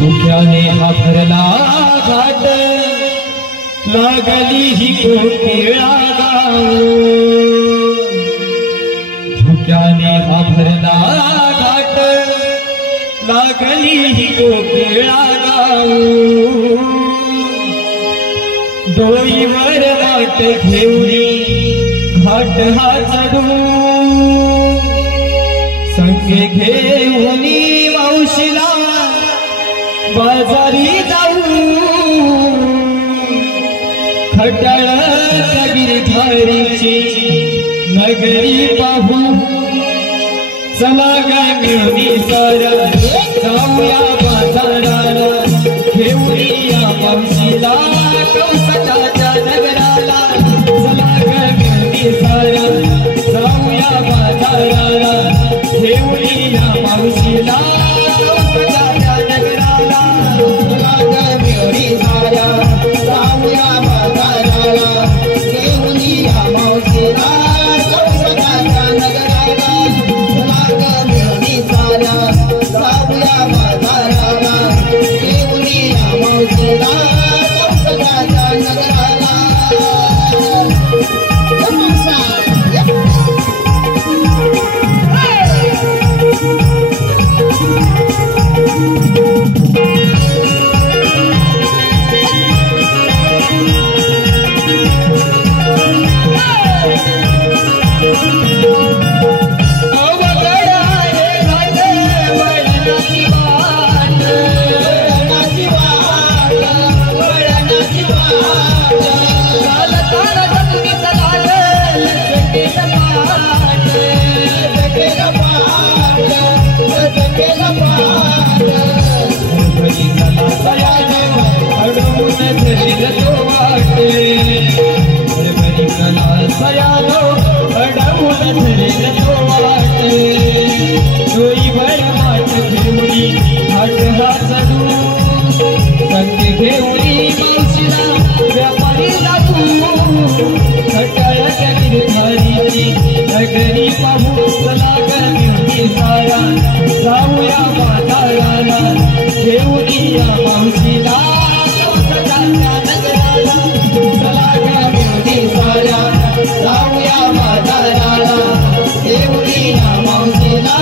धुक्याने हा भरला घाट लागली ही कोकिळा गाऊ धुक्याने हा भरला घाट लागली ही कोकिळा गाऊ डोईवर वाट घेऊनी घाट हा चढू संगे घेऊनी मावशीला बाजारी जाऊ खटाळ गिरधारीची नगरी पाहू चला ग मिळूनी सारा जाऊया बाजाराला घेऊया मावशीला कौसटाच्या नगराला चला ग मिळूनी सारा जाऊया बाजाराला घेऊया मावशीला कौसटाच्या नगराला चला ग मिळूनी सारा जाऊया बाजाराला घेऊया मावशीला कौसटाच्या नगराला चला ग मिळूनी सारा जाऊया बाजाराला घेऊया मावशीला कौसटाच्या नगराला नगरी पाहू चला ग मिळूनी सारा जाऊया बाजाराला घेऊया मावशीला कौसटाच्या नगराला चला ग मिळूनी सारा जाऊया बाजाराला घेऊया मावशीला